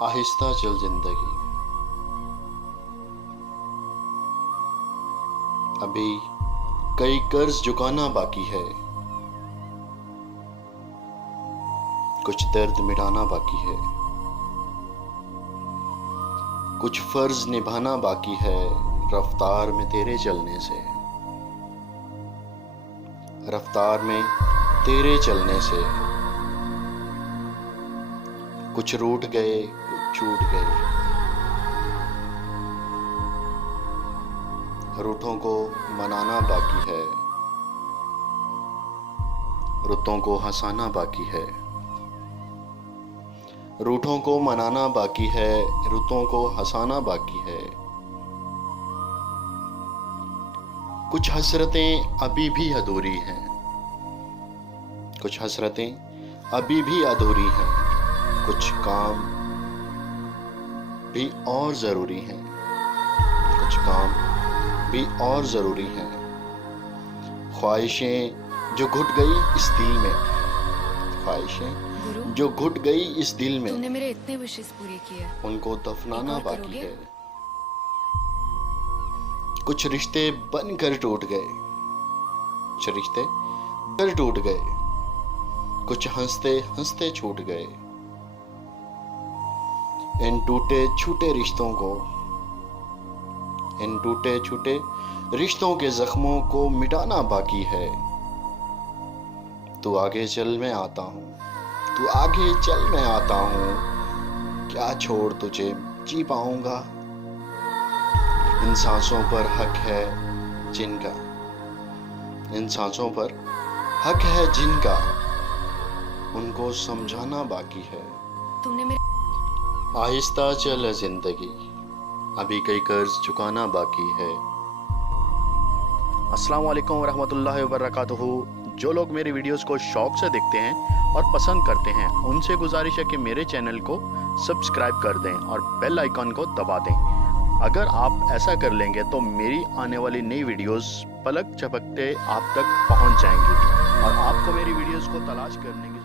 आहिस्ता चल जिंदगी, अभी कई कर्ज चुकाना बाकी है, कुछ दर्द मिटाना बाकी है, कुछ फर्ज निभाना बाकी है। रफ्तार में तेरे चलने से, रफ्तार में तेरे चलने से कुछ रूठ गए, कुछ छूट गए। रूठों को मनाना बाकी है, रुतों को हंसाना बाकी है। रूठों को मनाना बाकी है, रुतों को हंसाना बाकी है। कुछ हसरतें अभी भी अधूरी हैं, कुछ हसरतें अभी भी अधूरी हैं। कुछ काम भी और जरूरी हैं, कुछ काम भी और जरूरी हैं। ख्वाहिशें जो घुट गई इस दिल में, ख्वाहिशें जो घुट गई इस दिल में, तुमने मेरे इतने विशेष पूरे किए, उनको दफनाना बाकी है। कुछ रिश्ते बनकर टूट गए, कुछ रिश्ते बनकर टूट गए, कुछ हंसते हंसते छूट गए। इन टूटे छूटे रिश्तों को, इन टूटे छूटे रिश्तों के जख्मों को मिटाना बाकी है। तू आगे चल मैं आता हूँ, तू आगे चल मैं आता हूँ। क्या छोड़ तुझे जी पाऊंगा। इन सांसों पर हक है जिनका, इन सांसों पर हक है जिनका, उनको समझाना बाकी है। तुमने मेरे आहिस्ता चल जिंदगी, अभी कई कर्ज चुकाना बाकी है। अस्सलाम वालेकुम रहमतुल्लाहि व बरकातुहू। जो लोग मेरी वीडियोस को शौक से देखते हैं और पसंद करते हैं, उनसे गुजारिश है कि मेरे चैनल को सब्सक्राइब कर दें और बेल आइकन को दबा दें। अगर आप ऐसा कर लेंगे तो मेरी आने वाली नई वीडियोस पलक झपकते आप तक पहुंच जाएंगी और आपको मेरी वीडियोस को तलाश करने की